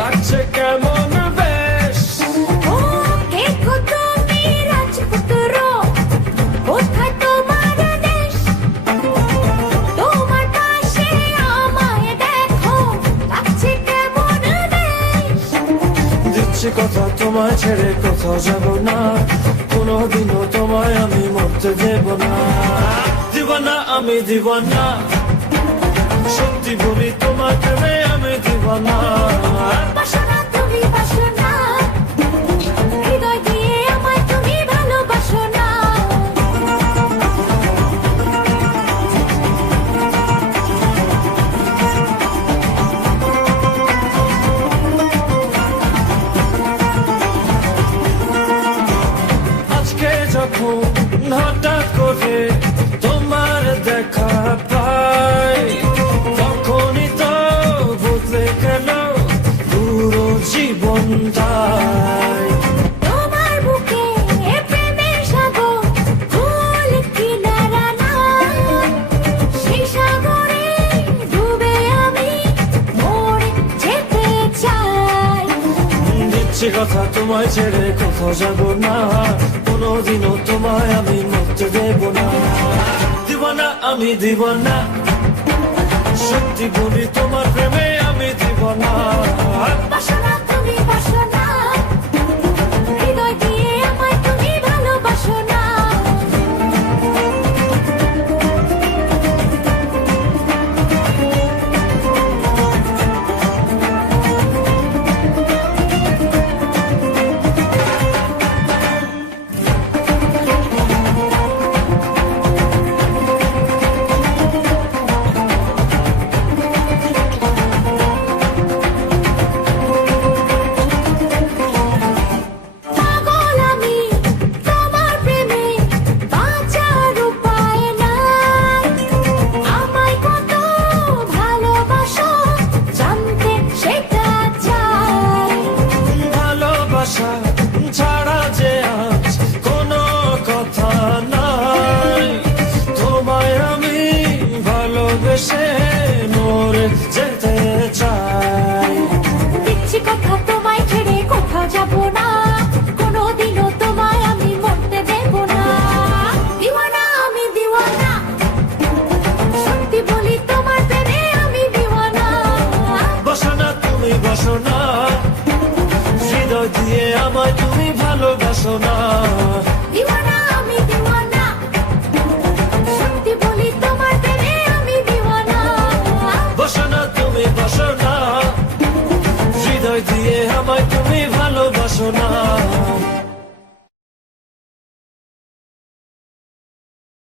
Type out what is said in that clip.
লাগছে কেমন বেশ। ও কে গো তুমি রাজপুত্র, কোথায় তোমার দেশ? তোমার পাশে আমায় দেখো, লাগছে কেমন বেশ। দিচ্ছি কথা তোমায় ছেড়ে কোথাও যাব না, কোনোদিনও তোমায় আমি মরতে দেব না। দিওয়ানা আমি দিওয়ানা, সত্যি বলি তোমার প্রেমে আমি দিওয়ানা। বাসনা তুমি বাসনা, হৃদয় দিয়ে আমায় তুমি ভালোবাসো না। আজকে যখন হঠাৎ করে তোমার দেখা পাই, তখনই তো বদলে গেল পুরো জীবনটাই। তোমার বুকে প্রেমের সাগর, ফুল কিনারা না, সেই সাগরে ডুবে আমি মরে যেতে চাই। দিচ্ছি কথা তোমায় ছেড়ে কোথাও যাব না, কোনোদিনও তোমায় আমি মরতে দেব না। দিওয়ানা আমি দিওয়ানা, সত্যি বলি তোমার প্রেমে আমি দিওয়ানা।